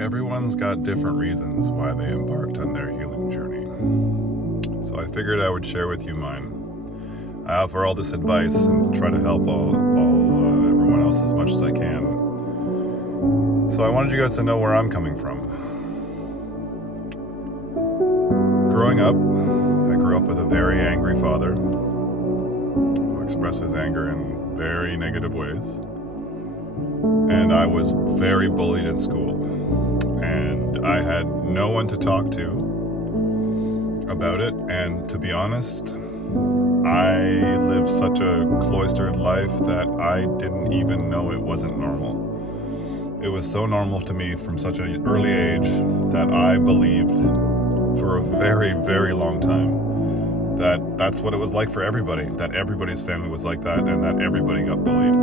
Everyone's got different reasons why they embarked on their healing journey. So I figured I would share with you mine. I offer all this advice and try to help everyone else as much as I can. So I wanted you guys to know where I'm coming from. Growing up, I grew up with a very angry father who expressed his anger in very negative ways. And I was very bullied in school. And I had no one to talk to about it. And to be honest, I lived such a cloistered life that I didn't even know it wasn't normal. It was so normal to me from such an early age that I believed for a very, very long time that that's what it was like for everybody, that everybody's family was like that, and that everybody got bullied.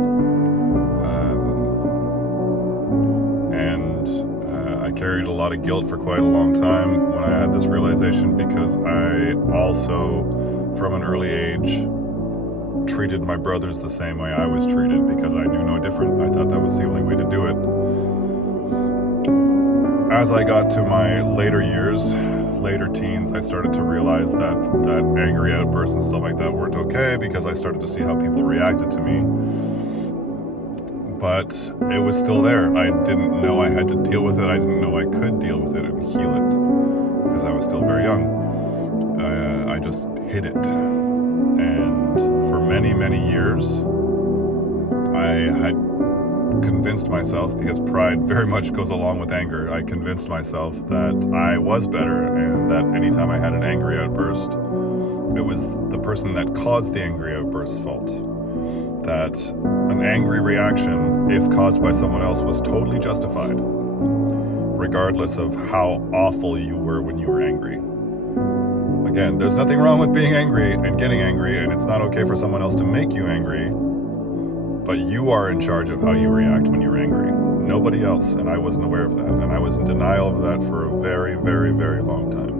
I carried a lot of guilt for quite a long time when I had this realization, because I also, from an early age, treated my brothers the same way I was treated, because I knew no different. I thought that was the only way to do it. As I got to my later years, later teens, I started to realize that angry outbursts and stuff like that weren't okay, because I started to see how people reacted to me. But it was still there. I didn't know I had to deal with it. I didn't know I could deal with it and heal it, because I was still very young. I just hid it. And for many, many years, I had convinced myself, because pride very much goes along with anger, I convinced myself that I was better, and that anytime I had an angry outburst, it was the person that caused the angry outburst's fault. That an angry reaction, if caused by someone else, was totally justified, regardless of how awful you were when you were angry. Again, there's nothing wrong with being angry and getting angry, and it's not okay for someone else to make you angry, but you are in charge of how you react when you're angry. Nobody else, and I wasn't aware of that, and I was in denial of that for a very, very, very long time.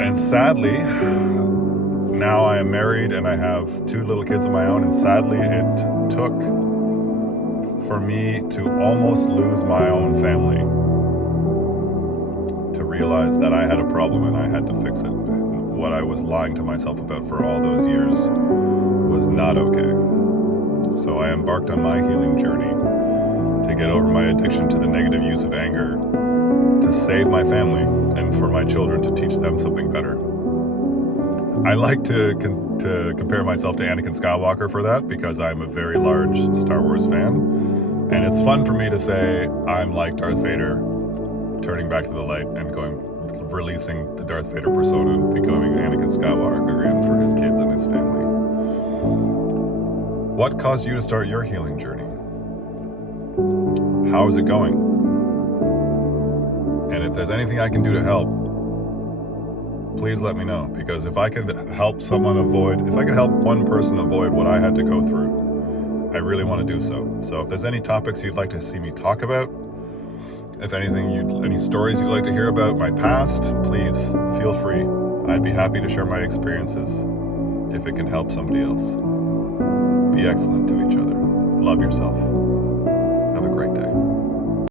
And sadly, now I am married and I have 2 little kids of my own, and sadly it took for me to almost lose my own family to realize that I had a problem and I had to fix it. And what I was lying to myself about for all those years was not okay. So I embarked on my healing journey to get over my addiction to the negative use of anger, to save my family, and for my children to teach them something better. I like to compare myself to Anakin Skywalker for that, because I'm a very large Star Wars fan. And it's fun for me to say I'm like Darth Vader, turning back to the light and releasing the Darth Vader persona and becoming Anakin Skywalker again for his kids and his family. What caused you to start your healing journey? How is it going? And if there's anything I can do to help, please let me know, because if I could help one person avoid what I had to go through, I really want to do so. So if there's any topics you'd like to see me talk about, if any stories you'd like to hear about my past, please feel free. I'd be happy to share my experiences if it can help somebody else. Be excellent to each other. Love yourself. Have a great day.